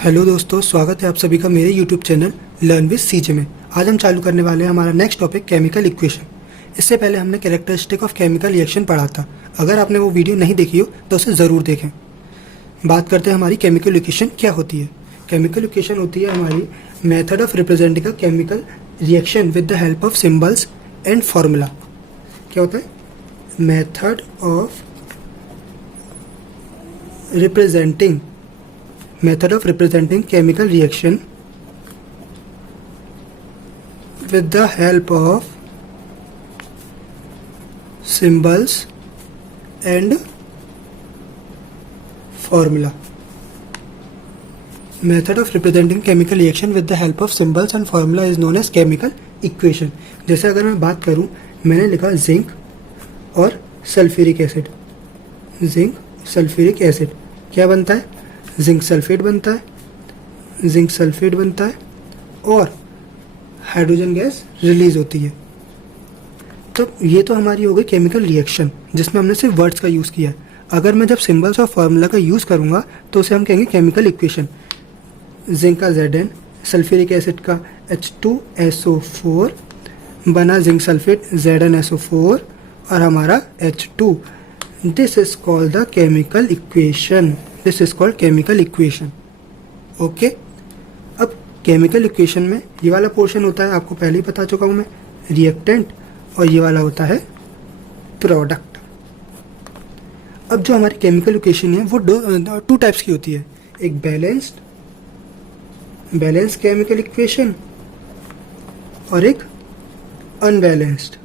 Hello दोस्तों, स्वागत है आप सभी का मेरे यूट्यूब चैनल लर्न विद सीजे में। आज हम चालू करने वाले हैं हमारा नेक्स्ट टॉपिक केमिकल इक्वेशन। इससे पहले हमने कैरेक्टरिस्टिक ऑफ केमिकल रिएक्शन पढ़ा था। अगर आपने वो वीडियो नहीं देखी हो तो उसे ज़रूर देखें। बात करते हैं हमारी केमिकल इक्वेशन क्या होती है। केमिकल इक्वेशन होती है हमारी method of representing a chemical reaction with the help of symbols and formula. क्या होता है? Method of representing chemical reaction with the help of symbols and formula. Method of representing chemical reaction with the help of symbols and formula is known as chemical equation. जैसे अगर मैं बात करूं, मैंने लिखा जिंक और sulphuric acid. Zinc sulphuric acid क्या बनता है? जिंक सल्फेट बनता है और हाइड्रोजन गैस रिलीज होती है। तो ये तो हमारी हो गई केमिकल रिएक्शन जिसमें हमने सिर्फ वर्ड्स का यूज़ किया है। अगर मैं जब सिंबल्स और फार्मूला का यूज़ करूँगा तो उसे हम कहेंगे केमिकल इक्वेशन। जिंक का Zn, सल्फ्यूरिक एसिड का H2SO4 बना जिंक सल्फेट ZnSO4 और हमारा H2। This is called the chemical equation. Okay. अब केमिकल इक्वेशन में ये वाला पोर्शन होता है, आपको पहले ही बता चुका हूँ मैं, रिएक्टेंट, और ये वाला होता है प्रोडक्ट। अब जो हमारी केमिकल इक्वेशन है वो टू टाइप्स की होती है। एक बैलेंस्ड केमिकल इक्वेशन और एक अनबैलेंस्ड।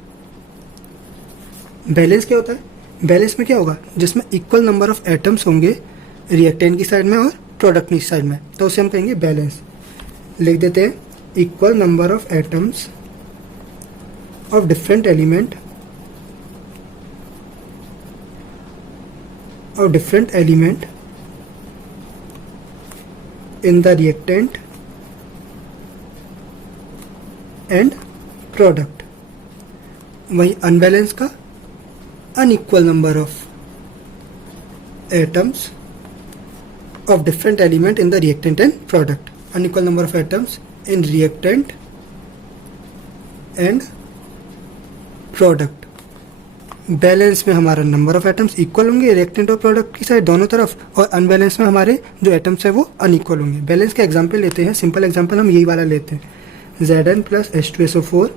बैलेंस क्या होता है? बैलेंस में क्या होगा? जिसमें इक्वल नंबर ऑफ एटम्स होंगे रिएक्टेंट की साइड में और प्रोडक्ट की साइड में, तो उसे हम कहेंगे बैलेंस। लिख देते हैं equal number of atoms of different element in the reactant and product. वही अनबैलेंस का unequal number of atoms of different element in the reactant and product. Unequal number of atoms in reactant and product. Balance में हमारा number of atoms equal होंगे reactant और product की side दोनों तरफ, और अनबैलेंस में हमारे जो एटम्स है वो अनइक्वल होंगे। बैलेंस का एग्जांपल लेते हैं, सिंपल एग्जांपल हम यही वाला लेते हैं। Zn plus H2SO4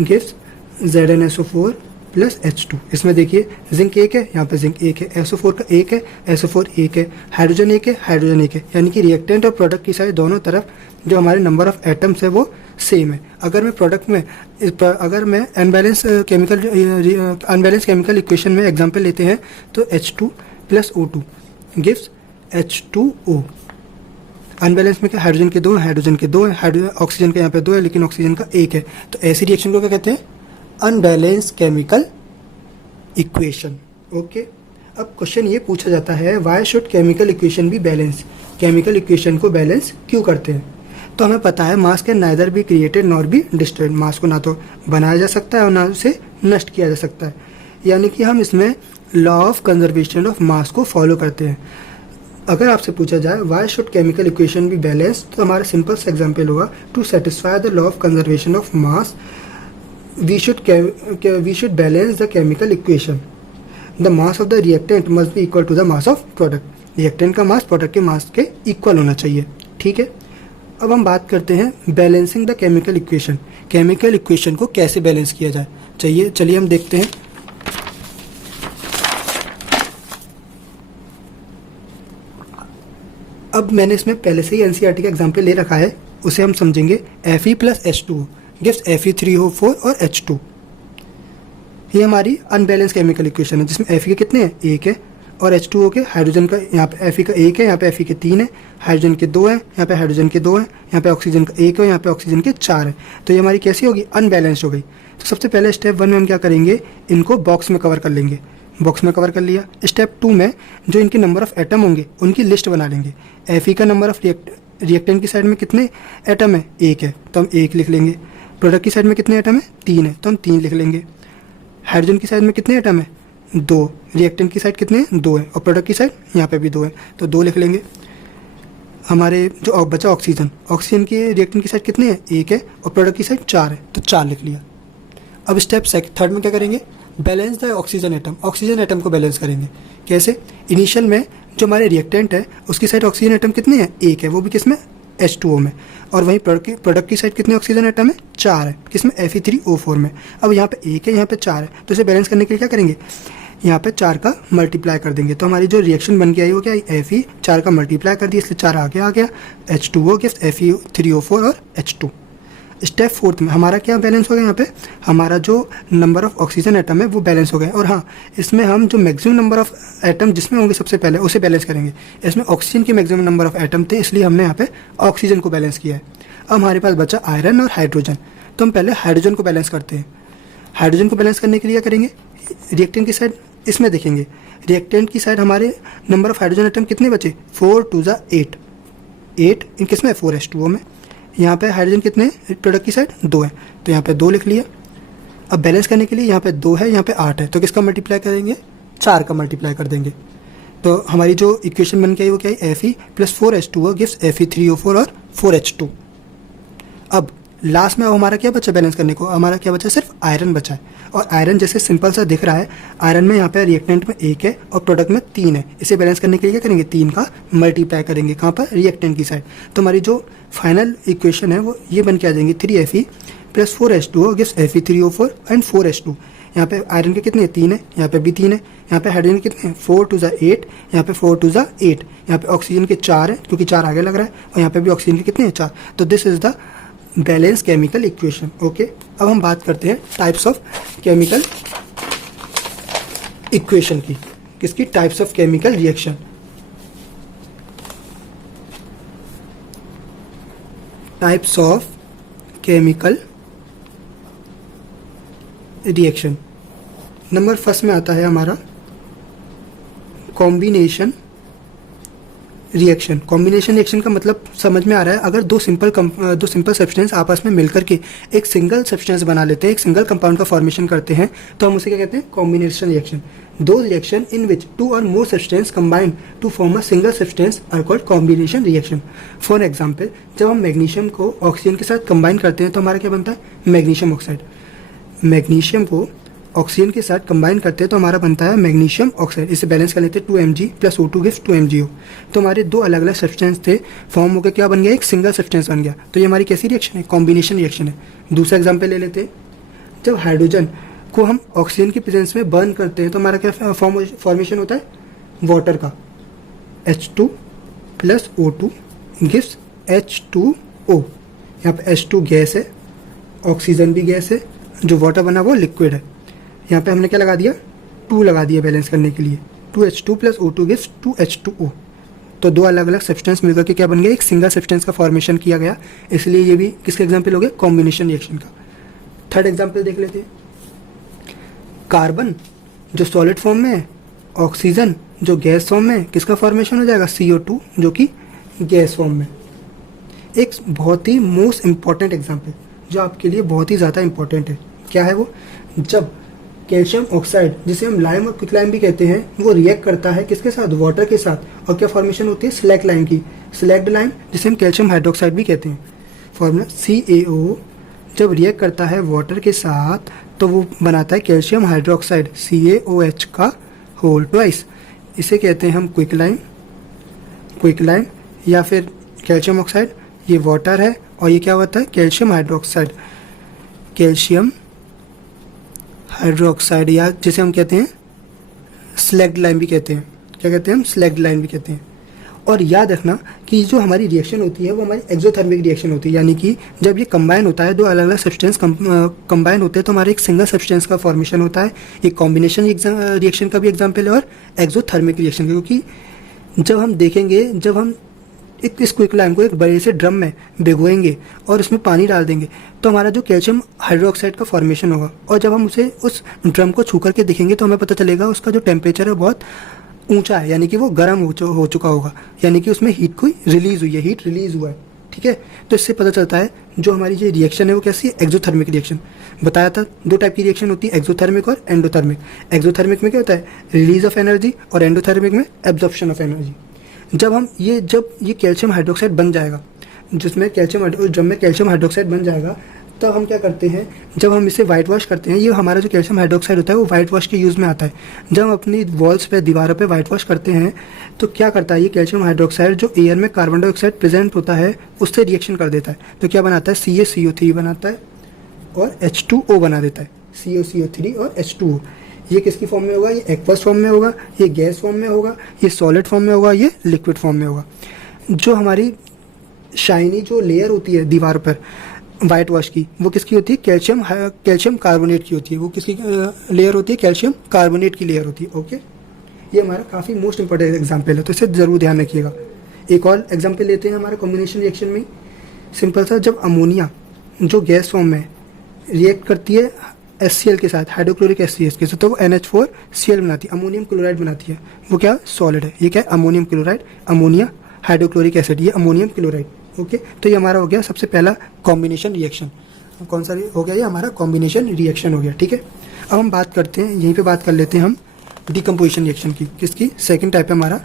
gives ZnSO4 plus H2। इसमें देखिए जिंक एक है, यहाँ पे जिंक एक है, SO4 का एक है, SO4 एक है, हाइड्रोजन एक है, हाइड्रोजन एक है, यानी कि रिएक्टेंट और प्रोडक्ट की साइड दोनों तरफ जो हमारे नंबर ऑफ एटम्स है वो सेम है। अगर मैं प्रोडक्ट में अगर मैं अनबैलेंस केमिकल इक्वेशन में एग्जांपल लेते हैं तो H2 plus O2 gives H2O। Unbalance में क्या? हाइड्रोजन के दो हैं, ऑक्सीजन का यहाँ पे दो है लेकिन ऑक्सीजन का एक है, तो ऐसी रिएक्शन को क्या कहते हैं? Unbalance chemical equation. ओके। अब क्वेश्चन ये पूछा जाता है, why should chemical equation be balance? Chemical equation को बैलेंस क्यों करते हैं? तो हमें पता है mass can neither be created nor be destroyed. Mass को ना तो बनाया जा सकता है और ना उसे नष्ट किया जा सकता है, यानी कि हम इसमें law of conservation of mass को फॉलो करते हैं। अगर आपसे पूछा जाए why should chemical equation be balance, तो हमारा सिंपल सा एग्जाम्पल होगा, to satisfy the law of conservation of mass we should balance the chemical equation. The mass of the reactant must be equal to the mass of product. Reactant का मास product के मास के equal होना चाहिए। ठीक है। अब हम बात करते हैं balancing the chemical equation. Chemical equation को कैसे बैलेंस किया जाए, चलिए हम देखते हैं। अब मैंने इसमें पहले से ही एनसीईआरटी का एग्जाम्पल ले रखा है, उसे हम समझेंगे। Fe plus H2O gives Fe3O4 और H2। ये हमारी अनबैलेंस केमिकल इक्वेशन है जिसमें Fe के कितने हैं? एक है, और H2O के हाइड्रोजन का यहाँ पे Fe का एक है, यहाँ पे Fe के तीन है, हाइड्रोजन के दो हैं, यहाँ पे हाइड्रोजन के दो हैं, यहाँ पे ऑक्सीजन का एक है, यहाँ पे ऑक्सीजन के चार है। तो ये हमारी कैसी होगी? अनबैलेंस्ड हो गई। तो सबसे पहले स्टेप 1 में हम क्या करेंगे? इनको बॉक्स में कवर कर लेंगे। बॉक्स में कवर कर लिया। स्टेप 2 में जो इनके नंबर ऑफ एटम होंगे उनकी लिस्ट बना लेंगे। Fe का नंबर ऑफ रिएक्टेंट की साइड में कितने एटम है? एक है, तो हम एक लिख लेंगे। प्रोडक्ट की साइड में कितने एटम है? 3 है, तो हम 3 लिख लेंगे। हाइड्रोजन की साइड में कितने एटम है? 2। रिएक्टेंट की साइड कितने हैं? 2 है, और प्रोडक्ट की साइड यहाँ पे भी 2 है, तो 2 लिख लेंगे। हमारे जो बचा ऑक्सीजन, ऑक्सीजन के रिएक्टेंट की साइड कितनी है, 1 है, और प्रोडक्ट की साइड 4 है, तो 4 लिख लिया। अब स्टेप थर्ड में क्या करेंगे, balance the oxygen atom, oxygen atom को बैलेंस करेंगे। कैसे, इनिशियल में जो हमारे रिएक्टेंट है उसकी साइड ऑक्सीजन एटम कितने हैं, 1 है, वो भी किसमें, H2O में, और वहीं प्रोडक्ट की साइड कितने ऑक्सीजन एटम है, 4 है, किसमें, Fe3O4 में। अब यहाँ पे 1 है, यहाँ पे 4 है, तो इसे बैलेंस करने के लिए क्या करेंगे, यहाँ पे 4 का मल्टीप्लाई कर देंगे, तो हमारी जो रिएक्शन बन के आई वो क्या आई, Fe 4 का मल्टीप्लाई कर दिया, इसलिए 4 आगे आ गया, H2O गिव्स Fe3O4 और H2। स्टेप फोर्थ में हमारा क्या बैलेंस हो गया, यहाँ पे हमारा जो नंबर ऑफ ऑक्सीजन एटम है वो बैलेंस हो गया, और हाँ इसमें हम जो मैक्सिमम नंबर ऑफ एटम जिसमें होंगे सबसे पहले उसे बैलेंस करेंगे। इसमें ऑक्सीजन के मैक्सिमम नंबर ऑफ एटम थे, इसलिए हमने यहाँ पे ऑक्सीजन को बैलेंस किया है। अब हमारे पास बचा आयरन और हाइड्रोजन, तो हम पहले हाइड्रोजन को बैलेंस करते हैं। हाइड्रोजन को बैलेंस करने के लिए क्या करेंगे, रिएक्टेंट की साइड इसमें देखेंगे, रिएक्टेंट की साइड हमारे नंबर ऑफ हाइड्रोजन एटम कितने बचे, 4 2 8, 8 इन किसमें, 4H2O में। यहाँ पे हाइड्रोजन कितने हैं, प्रोडक्ट की साइड 2 है, तो यहाँ पे 2 लिख लिया। अब बैलेंस करने के लिए यहाँ पे 2 है, यहाँ पे 8 है, तो किसका मल्टीप्लाई करेंगे, 4 का मल्टीप्लाई कर देंगे। तो हमारी जो इक्वेशन बन के आई वो क्या है, Fe + 4H2O गिव्स Fe3O4 और 4H2। अब लास्ट में हमारा क्या बचा बैलेंस करने को, हमारा क्या बचा, सिर्फ आयरन बचा है, और आयरन जैसे सिंपल सा दिख रहा है, आयरन में यहाँ पे रिएक्टेंट में 1 है और प्रोडक्ट में 3 है, इसे बैलेंस करने के लिए क्या करेंगे, 3 का मल्टीप्लाई करेंगे, कहाँ पर, रिएक्टेंट की साइड। तो हमारी जो फाइनल इक्वेशन है वो ये बन के आ जाएंगी, 3Fe + 4H2O gives Fe3O4 and 4H2। यहाँ पे आयरन के कितने, 3 है, यहाँ पे भी 3 है, यहाँ पे हाइड्रोजन कितने हैं, 4 2 8, यहाँ पे 4 2 8, यहाँ पे ऑक्सीजन के 4 है क्योंकि 4 आगे लग रहा है, और यहाँ पे भी ऑक्सीजन के कितने हैं, 4। तो this is the balance chemical equation. Okay, अब हम बात करते हैं टाइप्स ऑफ केमिकल इक्वेशन की, किसकी, types of chemical reaction. Types of chemical reaction, number first में आता है हमारा कॉम्बिनेशन रिएक्शन। कॉम्बिनेशन रिएक्शन का मतलब समझ में आ रहा है, अगर दो सिंपल सब्सटेंस आपस में मिलकर के एक सिंगल सब्सटेंस बना लेते हैं, एक सिंगल कंपाउंड का फॉर्मेशन करते हैं, तो हम उसे क्या कहते हैं, कॉम्बिनेशन रिएक्शन। दो reaction in which 2 or more substance combined to form a single substance are called combination reaction. For example, जब हम मैग्नीशियम को ऑक्सीजन के साथ कंबाइन करते हैं तो हमारा क्या बनता है, मैग्नीशियम ऑक्साइड। मैग्नीशियम को ऑक्सीजन के साथ कंबाइन करते हैं तो हमारा बनता है मैग्नीशियम ऑक्साइड। इसे बैलेंस कर लेते हैं, 2Mg + O2 गिव्स 2MgO। तो हमारे दो अलग अलग सब्सटेंस थे, फॉर्म होकर क्या बन गया, एक सिंगल सब्सटेंस बन गया। तो ये हमारी कैसी रिएक्शन है, कॉम्बिनेशन रिएक्शन है। दूसरा एग्जाम्पल ले लेते हैं, जब हाइड्रोजन को हम ऑक्सीजन की प्रेजेंस में बर्न करते हैं तो हमारा क्या फॉर्मेशन होता है, वाटर का, H2 + O2 गिव्स H2O। यहाँ पे H2 गैस है, ऑक्सीजन भी गैस है, जो वाटर बना वो लिक्विड है। यहाँ पे हमने क्या लगा दिया, 2 लगा दिया बैलेंस करने के लिए, 2H2 + O2 गिव्स 2H2O। तो दो अलग अलग सब्सटेंस मिलकर के क्या बन गया, एक सिंगल सब्सटेंस का फॉर्मेशन किया गया, इसलिए ये भी किसका एग्जाम्पल हो गया, कॉम्बिनेशन रिएक्शन का। थर्ड एग्जाम्पल देख लेते हैं, कार्बन जो सॉलिड फॉर्म में है, ऑक्सीजन जो गैस फॉर्म में है, किसका फॉर्मेशन हो जाएगा, CO2 जो कि गैस फॉर्म में। एक बहुत ही मोस्ट इंपॉर्टेंट एग्जाम्पल जो आपके लिए बहुत ही ज़्यादा इंपॉर्टेंट है, क्या है वो, जब कैल्शियम ऑक्साइड जिसे हम लाइम और क्विकलाइम भी कहते हैं, वो रिएक्ट करता है किसके साथ, वाटर के साथ, और क्या फॉर्मेशन होती है, स्लैग लाइम की। स्लैग्ड लाइम जिसे हम कैल्शियम हाइड्रोक्साइड भी कहते हैं, फॉर्मूला CaO। जब रिएक्ट करता है वाटर के साथ तो वो बनाता है कैल्शियम हाइड्रोक्साइड, CaOH का होल ट्वाइस। इसे कहते हैं हम क्विकलाइम या फिर कैल्शियम ऑक्साइड। ये वाटर है और ये क्या होता है, कैल्शियम हाइड्रोक्साइड, या जिसे हम कहते हैं स्लैग्ड लाइम भी कहते हैं। क्या कहते हैं हम, स्लैग्ड लाइम भी कहते हैं। और याद रखना कि जो हमारी रिएक्शन होती है वो हमारी एक्सोथर्मिक रिएक्शन होती है, यानी कि जब ये कंबाइन होता है, दो अलग अलग सब्सटेंस कंबाइन होते हैं तो हमारे एक सिंगल सब्सटेंस का फॉर्मेशन होता है। ये कॉम्बिनेशन रिएक्शन का भी एग्जाम्पल है और एक्सोथर्मिक रिएक्शन का, क्योंकि जब हम देखेंगे, जब हम इस क्विकलाइम को एक बड़े से ड्रम में भिगोएंगे और उसमें पानी डाल देंगे तो हमारा जो कैल्शियम हाइड्रोक्साइड का फॉर्मेशन होगा, और जब हम उसे उस ड्रम को छू करके देखेंगे तो हमें पता चलेगा उसका जो टेम्परेचर है बहुत ऊंचा है, यानी कि वो गर्म हो चुका होगा, यानी कि उसमें हीट कोई रिलीज हुई है, हीट रिलीज हुआ है। ठीक है, तो इससे पता चलता है जो हमारी जो रिएक्शन है वो कैसी है, एक्सोथर्मिक रिएक्शन। बताया था दो टाइप की रिएक्शन होती है, एक्सोथर्मिक और एंडोथर्मिक। एक्सोथर्मिक में क्या होता है, रिलीज ऑफ एनर्जी, और एंडोथर्मिक में एब्जॉर्प्शन ऑफ एनर्जी। जब ये कैल्शियम हाइड्रोक्साइड बन जाएगा, जब में कैल्शियम हाइड्रोक्साइड बन जाएगा, तब हम क्या करते हैं, जब हम इसे वाइट वॉश करते हैं, ये हमारा जो कैल्शियम हाइड्रोक्साइड होता है वो वाइट वॉश के यूज़ में आता है। जब हम अपनी वॉल्स पे, दीवारों पे वाइट वॉश करते हैं तो क्या करता है, ये कैल्शियम हाइड्रोक्साइड जो एयर में कार्बन डाइऑक्साइड प्रेजेंट होता है उससे रिएक्शन कर देता है। तो क्या बनाता है, CaCO3 बनाता है और H2O बना देता है, CaCO3 और H2O। ये किसकी फॉर्म में होगा, ये एक्वस फॉर्म में होगा, ये गैस फॉर्म में होगा, ये सॉलिड फॉर्म में होगा, ये लिक्विड फॉर्म में होगा। जो हमारी शाइनी जो लेयर होती है दीवार पर वाइट वॉश की, वो किसकी होती है, कैल्शियम कार्बोनेट की होती है। वो किसकी लेयर होती है, कैल्शियम कार्बोनेट की लेयर होती है। ओके, ये हमारा काफ़ी मोस्ट इंपॉर्टेंट एग्जाम्पल है, तो इसे ज़रूर ध्यान रखिएगा। एक और एग्जाम्पल लेते हैं हमारे कॉम्बिनेशन रिएक्शन में। सिंपल सा, जब अमोनिया जो गैस फॉर्म में रिएक्ट करती है HCl के साथ, हाइड्रोक्लोरिक एसिड के साथ, तो वो NH4Cl बनाती है, अमोनियम क्लोराइड बनाती है। वो क्या, सॉलिड है। ये क्या है, ammonium chloride, ammonia hydrochloric acid, ये अमोनियम क्लोराइड। ओके, तो ये हमारा हो गया सबसे पहला कॉम्बिनेशन रिएक्शन। कौन सा हो गया, ये हमारा कॉम्बिनेशन रिएक्शन हो गया। ठीक है, अब हम बात करते हैं, यहीं पे बात कर लेते हैं हम डिकम्पोजिशन रिएक्शन की। किसकी, सेकंड टाइप है हमारा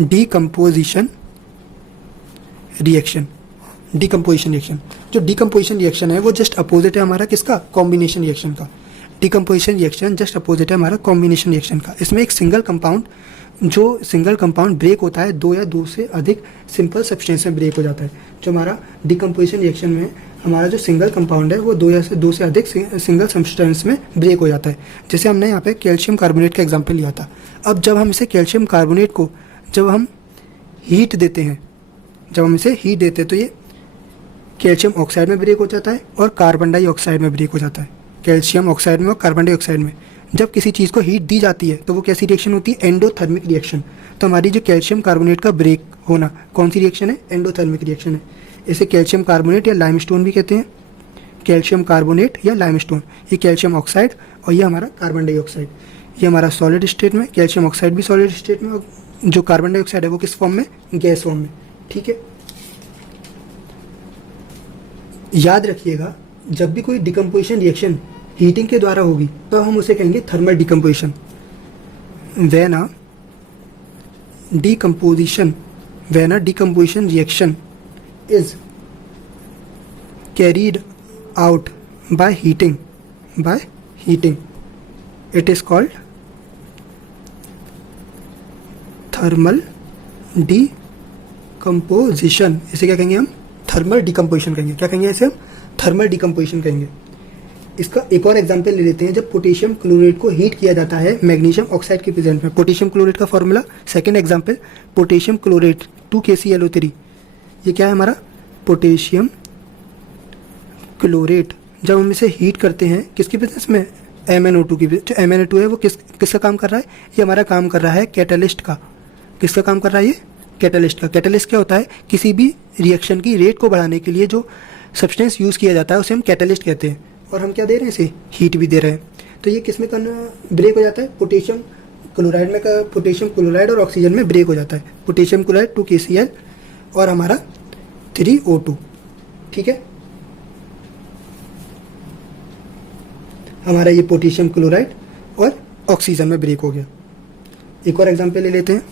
डिकम्पोजिशन रिएक्शन। डिकम्पोजिशन रिएक्शन, जो डिकम्पोजिशन रिएक्शन है वो जस्ट अपोजिट है हमारा किसका, कॉम्बिनेशन रिएक्शन का। डिकम्पोजिशन रिएक्शन जस्ट अपोजिट है हमारा कॉम्बिनेशन रिएक्शन का। इसमें एक सिंगल कंपाउंड ब्रेक होता है, दो या दो से अधिक सिंपल सब्सटेंस में ब्रेक हो जाता है। जो हमारा डिकम्पोजिशन रिएक्शन में हमारा जो सिंगल कंपाउंड है वो दो से अधिक सिंगल सब्सटेंस में ब्रेक हो जाता है। जैसे हमने यहाँ पे कैल्शियम कार्बोनेट का एग्जाम्पल लिया था। अब जब हम इसे कैल्शियम कार्बोनेट को जब हम हीट देते हैं, तो ये कैल्शियम ऑक्साइड में ब्रेक हो जाता है और कार्बन डाइऑक्साइड में ब्रेक हो जाता है। कैल्शियम ऑक्साइड में और कार्बन डाइऑक्साइड में जब किसी चीज़ को हीट दी जाती है तो वो कैसी रिएक्शन होती है, एंडोथर्मिक रिएक्शन। तो हमारी जो कैल्शियम कार्बोनेट का ब्रेक होना कौन सी रिएक्शन है, एंडोथर्मिक रिएक्शन है। इसे कैल्शियम कार्बोनेट या लाइमस्टोन भी कहते हैं, कैल्शियम कार्बोनेट या लाइमस्टोन। ये कैल्शियम ऑक्साइड और ये हमारा कार्बन डाइऑक्साइड, ये हमारा सॉलिड स्टेट में, कैल्शियम ऑक्साइड भी सॉलिड स्टेट में, और जो कार्बन डाइऑक्साइड है वो किस फॉर्म में, गैस फॉर्म में। ठीक है, याद रखिएगा, जब भी कोई डिकम्पोजिशन रिएक्शन हीटिंग के द्वारा होगी तो हम उसे कहेंगे thermal decomposition. When a decomposition reaction is carried out by heating it is called thermal decomposition. इसे क्या कहेंगे हम, थर्मल डिकम्पोजिशन कहेंगे। क्या कहेंगे इसे हम, थर्मल डिकम्पोजिशन कहेंगे। इसका एक और एग्जांपल ले लेते हैं। जब पोटेशियम क्लोराइड को हीट किया जाता है मैग्नीशियम ऑक्साइड के प्रेजेंस में, पोटेशियम क्लोराइड का formula, second example potassium chloride 2KClO3। ये क्या है हमारा, पोटेशियम क्लोराइड। जब हम इसे हीट करते हैं किसकी प्रेजेंस में, MnO2 की। जो MnO2 है वो किसका काम कर रहा है, ये हमारा काम कर रहा है कैटलिस्ट का। किसका काम कर रहा है ये, कैटलिस्ट का। कैटलिस्ट क्या होता है, किसी भी रिएक्शन की रेट को बढ़ाने के लिए जो सब्सटेंस यूज़ किया जाता है उसे हम कैटलिस्ट कहते हैं। और हम क्या दे रहे हैं, इसे हीट भी दे रहे हैं। तो ये किस में ब्रेक हो जाता है, पोटेशियम क्लोराइड में। पोटेशियम क्लोराइड और ऑक्सीजन में ब्रेक हो जाता है। पोटेशियम क्लोराइड 2KCl और हमारा 3O2। ठीक है, हमारा ये पोटेशियम क्लोराइड और ऑक्सीजन में ब्रेक हो गया। एक और एग्जाम्पल ले लेते हैं।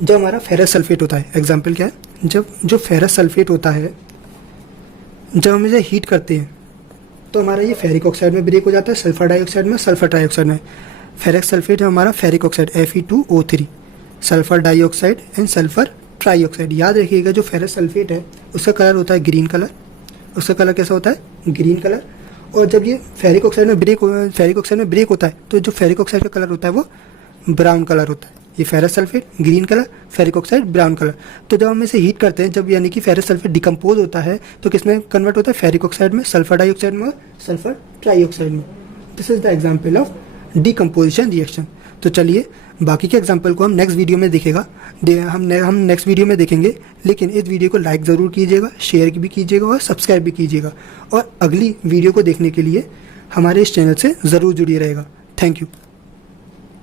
जब हमारा फेरस सल्फेट होता है, एग्जाम्पल क्या है, जो फेरस सल्फेट होता है, जब हम इसे हीट करते हैं तो हमारा ये फेरिक ऑक्साइड में ब्रेक हो जाता है, सल्फर डाइऑक्साइड में, सल्फर ट्राइऑक्साइड में। फेरिक सल्फेट है हमारा ferric oxide Fe2O3, sulphur dioxide and sulphur trioxide. याद रखिएगा, जो फेरस सल्फेट है उसका कलर होता है ग्रीन कलर। उसका कलर कैसा होता है, ग्रीन कलर। और जब ये फेरिक ऑक्साइड में ब्रेक होता है तो जो फेरिक ऑक्साइड का कलर होता है वो ब्राउन कलर होता है। ये ferrous sulphate green colour, ferric oxide brown colour. तो जब हम इसे हीट करते हैं, जब यानी कि फेरस सल्फेट डिकम्पोज होता है तो किसमें कन्वर्ट होता है, फेरिक ऑक्साइड में, सल्फर डाइऑक्साइड में, सल्फर ट्राइऑक्साइड में। This is the example of decomposition reaction. तो चलिए बाकी के एग्जाम्पल को हम नेक्स्ट वीडियो में हम नेक्स्ट वीडियो में देखेंगे। लेकिन इस वीडियो को लाइक ज़रूर कीजिएगा, शेयर भी कीजिएगा और सब्सक्राइब भी कीजिएगा। और अगली वीडियो को देखने के लिए हमारे इस चैनल से ज़रूर जुड़िए रहेगा। Thank you.